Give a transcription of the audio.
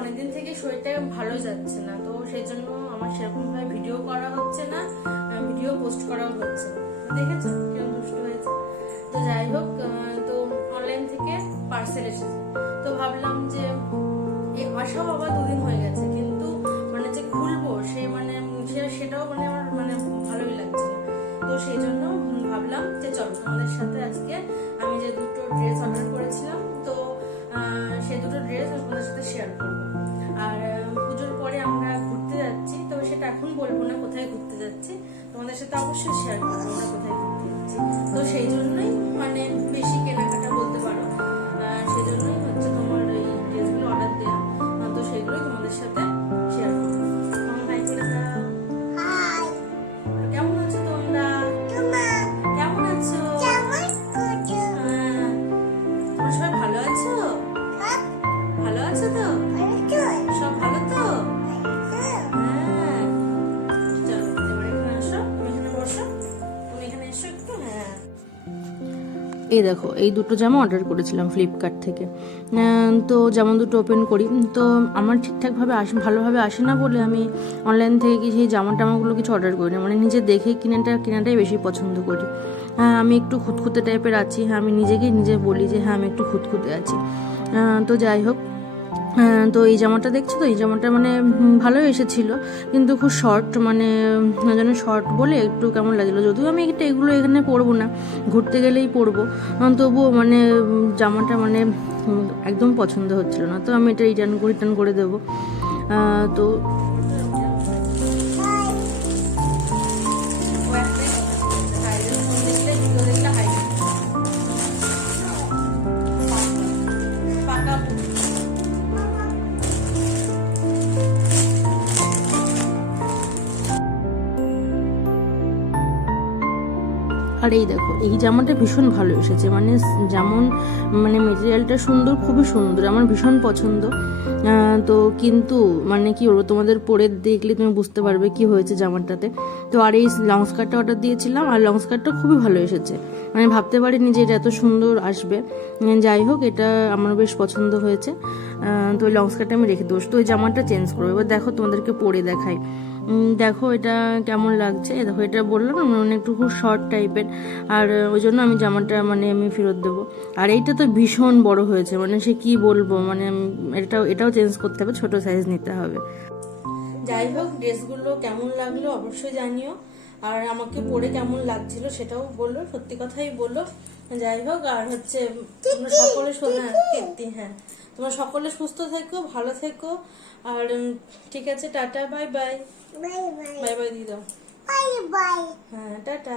অনেকদিন থেকে শরীরটা ভালো যাচ্ছে না, তো সেই জন্য আমার সেরকম ভাবে ভিডিও করা হচ্ছে না, ভিডিও পোস্ট করাও হচ্ছে না। দেখেছো কেমন দুষ্ট হয়েছে। তো যাই হোক, তো অনলাইন থেকে পার্সেল এসেছে, তো ভাবলাম যে আসাও আবার 2 দিন হয়ে গেছে, কিন্তু মানে যে খুলবো সেটাও মানে আমার মানে ভালোই লাগছে না। তো সেই জন্য ভাবলাম যে চলো তোমাদের সাথে আজকে আমি যে 2টো ড্রেস অর্ডার করেছিলাম, তো সেই 2টো ড্রেস তোমাদের সাথে শেয়ার করবো। আর পুজোর পরে আমরা ঘুরতে যাচ্ছি, তো সেটা এখন বলবো না কোথায় ঘুরতে যাচ্ছি, তোমাদের সাথে অবশ্যই শেয়ার করবো আমরা কোথায় ঘুরতে যাচ্ছি। তো সেই জন্যই মানে বেশি কেনাকাটা বলতে পারো, সেই জন্যই হচ্ছে তোমার এই ড্রেসগুলো অর্ডার দেওয়া। তো সেগুলোই তোমাদের সাথে শেয়ার করবো। তোমার ভাই করে দাও। কেমন আছো তোমরা? কেমন আছো? তোমরা সবাই ভালো আছো? ভালো আছো তো? সব ভালো তো? হ্যাঁ, চলো এবার এখানে আসো, তুমি এখানে বসো, তুমি এখানে এসো একটু। হ্যাঁ, এই দেখো এই 2টো জামা অর্ডার করেছিলাম ফ্লিপকার্ট থেকে। তো যেমন 2টো ওপেন করি, তো আমার ঠিকঠাকভাবে ভালোভাবে আসে না বলে আমি অনলাইন থেকে কি সেই জামাগুলো কিছু অর্ডার করি না, মানে নিজে দেখে কেনাটাই বেশি পছন্দ করি। হ্যাঁ, আমি একটু খুঁতখুঁতে টাইপের আছি। হ্যাঁ, আমি নিজে বলি যে হ্যাঁ আমি একটু খুঁতখুঁতে আছি। তো যাই হোক, তো এই জামাটা দেখছো তো, এই জামাটা মানে ভালোই এসেছিলো, কিন্তু খুব শর্ট, মানে যেন শর্ট বলে একটু কেমন লাগছিলো। যদিও আমি এগুলো এখানে পরবো না, ঘুরতে গেলেই পরবো, তবুও মানে জামাটা মানে একদম পছন্দ হচ্ছিল না, তো আমি এটা রিটার্ন করে দেবো। তো আর এই দেখো এই জামাটা ভীষণ ভালো এসেছে, মানে যেমন মানে মেটেরিয়ালটা সুন্দর, খুবই সুন্দর, আমার ভীষণ পছন্দ। তো কিন্তু মানে কি বলবো, তোমাদের পরে দেখলে তুমি বুঝতে পারবে কি হয়েছে জামাটাতে। তো আর এই লং স্কার্টটা অর্ডার দিয়েছিলাম, আর লং স্কার্টটা খুবই ভালো এসেছে, মানে ভাবতে পারিনি যে এটা এত সুন্দর আসবে। যাই হোক, এটা আমার বেশ পছন্দ হয়েছে। তো ওই লং স্কার্টটা আমি রেখে দেবো, তো ওই জামাটা চেঞ্জ করবো। এবার দেখো তোমাদেরকে পরে দেখাই, দেখো এটা কেমন লাগছে। দেখো এটা বললাম মানে একটু খুব শর্ট টাইপের, আর ওই জন্য আমি জামাটা মানে আমি ফেরত দেবো। আর এইটা তো ভীষণ বড় হয়েছে, মানে সে কি বলবো, মানে এটাও চেঞ্জ করতে হবে, ছোট সাইজ নিতে হবে। যাই হোক, ড্রেসগুলো কেমন লাগলো অবশ্যই জানিও, আর আমাকে পরে কেমন লাগছিল সেটাও বললো, সত্যি কথাই বললো। যাই হোক, আর হচ্ছে তোমরা সকলে হ্যাঁ তোমরা সকলে সুস্থ থেকো, ভালো থেকো, আর ঠিক আছে, tata, bye bye. Bye bye দিয়ে দাও। হ্যাঁ, টাটা।